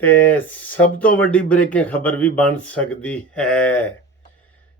ਤੇ ਸਭ ਤੋਂ ਵੱਡੀ ਬ੍ਰੇਕਿੰਗ ਖਬਰ ਵੀ ਬਣ ਸਕਦੀ ਹੈ।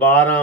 12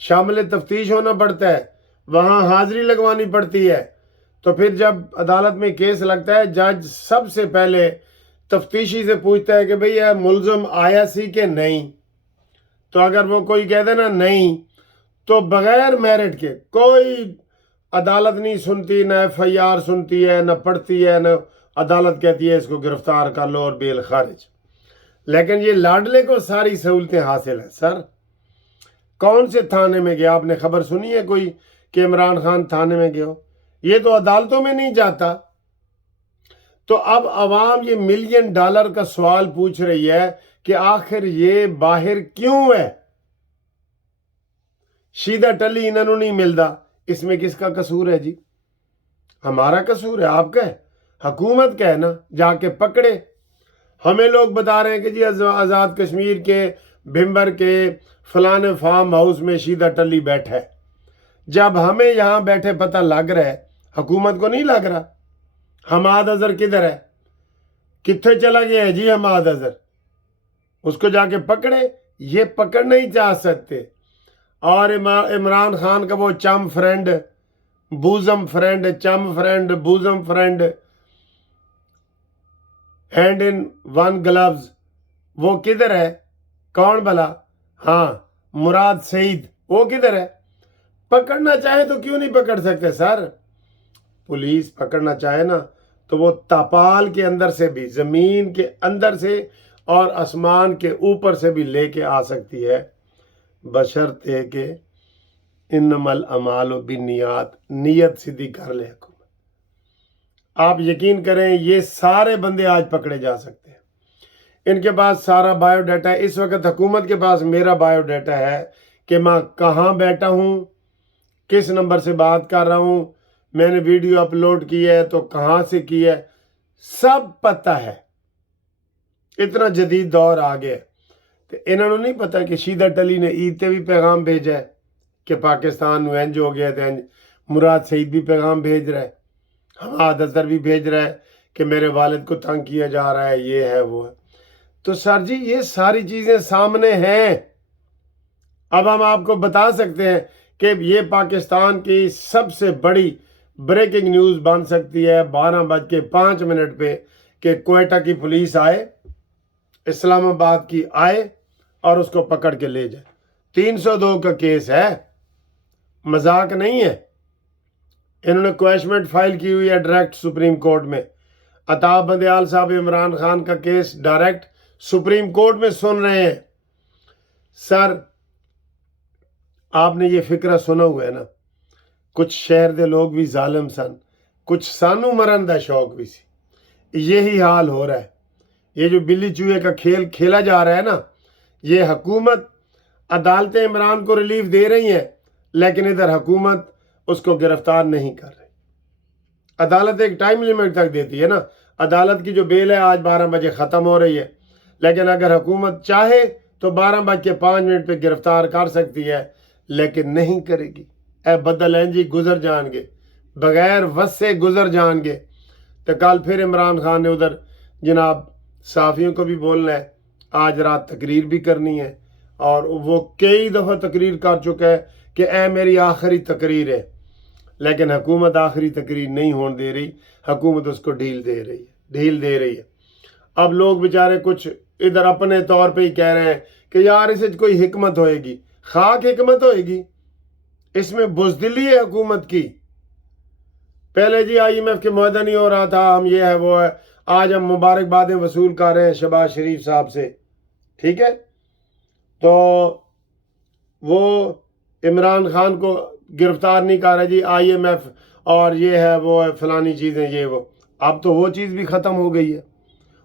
شامل تفتیش ہونا پڑتا ہے، وہاں حاضری لگوانی پڑتی ہے. تو پھر جب عدالت میں کیس لگتا ہے، جج سب سے پہلے تفتیشی سے پوچھتا ہے کہ بھئی یہ ملزم آیا سی کہ نہیں. تو اگر وہ کوئی کہہ دے نا نہیں، تو بغیر میرٹ کے کوئی عدالت نہیں سنتی، نہ ایف آئی آر سنتی ہے، نہ پڑھتی ہے، نہ عدالت کہتی ہے اس کو گرفتار کر لو اور بیل خارج. لیکن یہ لاڈلے کو ساری سہولتیں حاصل ہیں. سر کون سے تھانے میں گیا؟ آپ نے خبر سنی ہے کوئی کہ عمران خان تھانے میں گیا ہو؟ یہ تو عدالتوں میں نہیں جاتا. تو اب عوام یہ $1 ملین کا سوال پوچھ رہی ہے کہ آخر یہ باہر کیوں ہے؟ شیدہ ٹلی انہوں نہیں ملتا، اس میں کس کا قصور ہے جی؟ ہمارا قصور ہے؟ آپ کا ہے؟ حکومت کا ہے نا، جا کے پکڑے. ہمیں لوگ بتا رہے ہیں کہ جی آزاد کشمیر کے بھمبر کے فلانے فارم ہاؤس میں شیدہ ٹلی بیٹھا ہے. جب ہمیں یہاں بیٹھے پتہ لگ رہا ہے، حکومت کو نہیں لگ رہا. حماد اظہر کدھر ہے؟ کتنے چلا گیا ہے جی حماد اظہر؟ اس کو جا کے پکڑے. یہ پکڑ نہیں چاہ سکتے. اور عمران خان کا وہ chum friend, bosom friend, chum friend, bosom friend, hand in one gloves, وہ کدھر ہے؟ کون بلا؟ ہاں مراد سعید، وہ کدھر ہے؟ پکڑنا چاہے تو کیوں نہیں پکڑ سکتے سر؟ پولیس پکڑنا چاہے نا تو وہ تاپال کے اندر سے بھی، زمین کے اندر سے اور آسمان کے اوپر سے بھی لے کے آ سکتی ہے، بشرطے کہ انما الاعمال بالنیات، نیت سیدھی کر لے حکومت. آپ یقین کریں یہ سارے بندے آج پکڑے جا سکتے ہیں. ان کے پاس سارا بایو ڈیٹا ہے. اس وقت حکومت کے پاس میرا بایو ڈیٹا ہے کہ میں کہاں بیٹھا ہوں، کس نمبر سے بات کر رہا ہوں، میں نے ویڈیو اپلوڈ کی ہے تو کہاں سے کی ہے، سب پتہ ہے. اتنا جدید دور آ گیا. تو انہوں نے نہیں پتا کہ شیدہ ٹلی نے عید تے بھی پیغام بھیجا ہے کہ پاکستان انج ہو گیا تھا. مراد سعید بھی پیغام بھیج رہا ہے، حماد اظہر بھی بھیج رہا ہے کہ میرے والد کو تنگ کیا جا رہا ہے، یہ ہے وہ ہے. تو سر جی یہ ساری چیزیں سامنے ہیں. اب ہم آپ کو بتا سکتے ہیں کہ یہ پاکستان کی سب سے بڑی بریکنگ نیوز بن سکتی ہے 12:05 پہ کہ کوئٹہ کی پولیس آئے، اسلام آباد کی آئے اور اس کو پکڑ کے لے جائے. 302 کا کیس ہے، مذاق نہیں ہے. انہوں نے کویشمنٹ فائل کی ہوئی ہے ڈائریکٹ سپریم کورٹ میں. عطاء بندیال صاحب عمران خان کا کیس ڈائریکٹ سپریم کورٹ میں سن رہے ہیں. سر آپ نے یہ فکرہ سنا ہوا ہے نا، کچھ شہر دے لوگ بھی ظالم سن، کچھ سانو مرن دا شوق بھی سی. یہی حال ہو رہا ہے. یہ جو بلی چوہے کا کھیل کھیلا جا رہا ہے نا، یہ حکومت، عدالتیں عمران کو ریلیف دے رہی ہیں لیکن ادھر حکومت اس کو گرفتار نہیں کر رہی. عدالت ایک ٹائم لیمٹ تک دیتی ہے نا. عدالت کی جو بیل ہے آج 12 بجے ختم ہو رہی ہے، لیکن اگر حکومت چاہے تو 12:05 پہ گرفتار کر سکتی ہے، لیکن نہیں کرے گی. اے بدل ہیں جی گزر جان گے، بغیر وس سے گزر جان گے. تو کل پھر عمران خان نے ادھر جناب صحافیوں کو بھی بولنا ہے، آج رات تقریر بھی کرنی ہے، اور وہ کئی دفعہ تقریر کر چکا ہے کہ اے میری آخری تقریر ہے. لیکن حکومت آخری تقریر نہیں ہونے دے رہی، حکومت اس کو ڈھیل دے رہی ہے. اب لوگ بیچارے کچھ ادھر اپنے طور پہ ہی کہہ رہے ہیں کہ یار اسے کوئی حکمت ہوئے گی. خاک حکمت ہوئے گی، اس میں بزدلی ہے حکومت کی. پہلے جی IMF کے معاہدہ نہیں ہو رہا تھا، ہم یہ ہے وہ ہے. آج ہم مبارکبادیں وصول کر رہے ہیں شہباز شریف صاحب سے، ٹھیک ہے. تو وہ عمران خان کو گرفتار نہیں کر رہے جی IMF، اور یہ ہے وہ ہے فلانی چیزیں یہ وہ. اب تو وہ چیز بھی ختم ہو گئی ہے.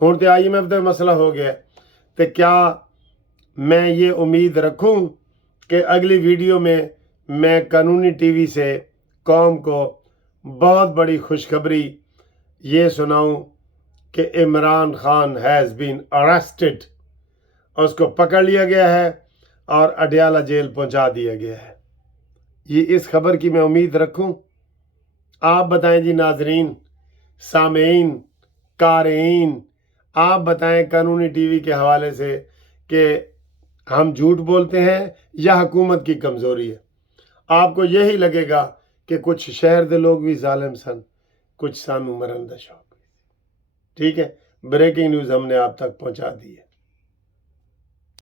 ہوں تو IMF کا مسئلہ ہو گیا ہے. تو کیا میں یہ امید رکھوں کہ اگلی ویڈیو میں قانونی ٹی وی سے قوم کو بہت بڑی خوشخبری یہ سناؤں کہ Imran Khan has been arrested, اس کو پکڑ لیا گیا ہے اور اڈیالہ جیل پہنچا دیا گیا ہے. یہ اس خبر کی میں امید رکھوں. آپ بتائیں جی ناظرین، سامعین، قارئین، آپ بتائیں قانونی ٹی وی کے حوالے سے کہ ہم جھوٹ بولتے ہیں یا حکومت کی کمزوری ہے؟ آپ کو یہی لگے گا کہ کچھ شہر دے لوگ بھی ظالم سن، کچھ سانو مرن دا شوق۔ ٹھیک ہے، بریکنگ نیوز ہم نے آپ تک پہنچا دی ہے۔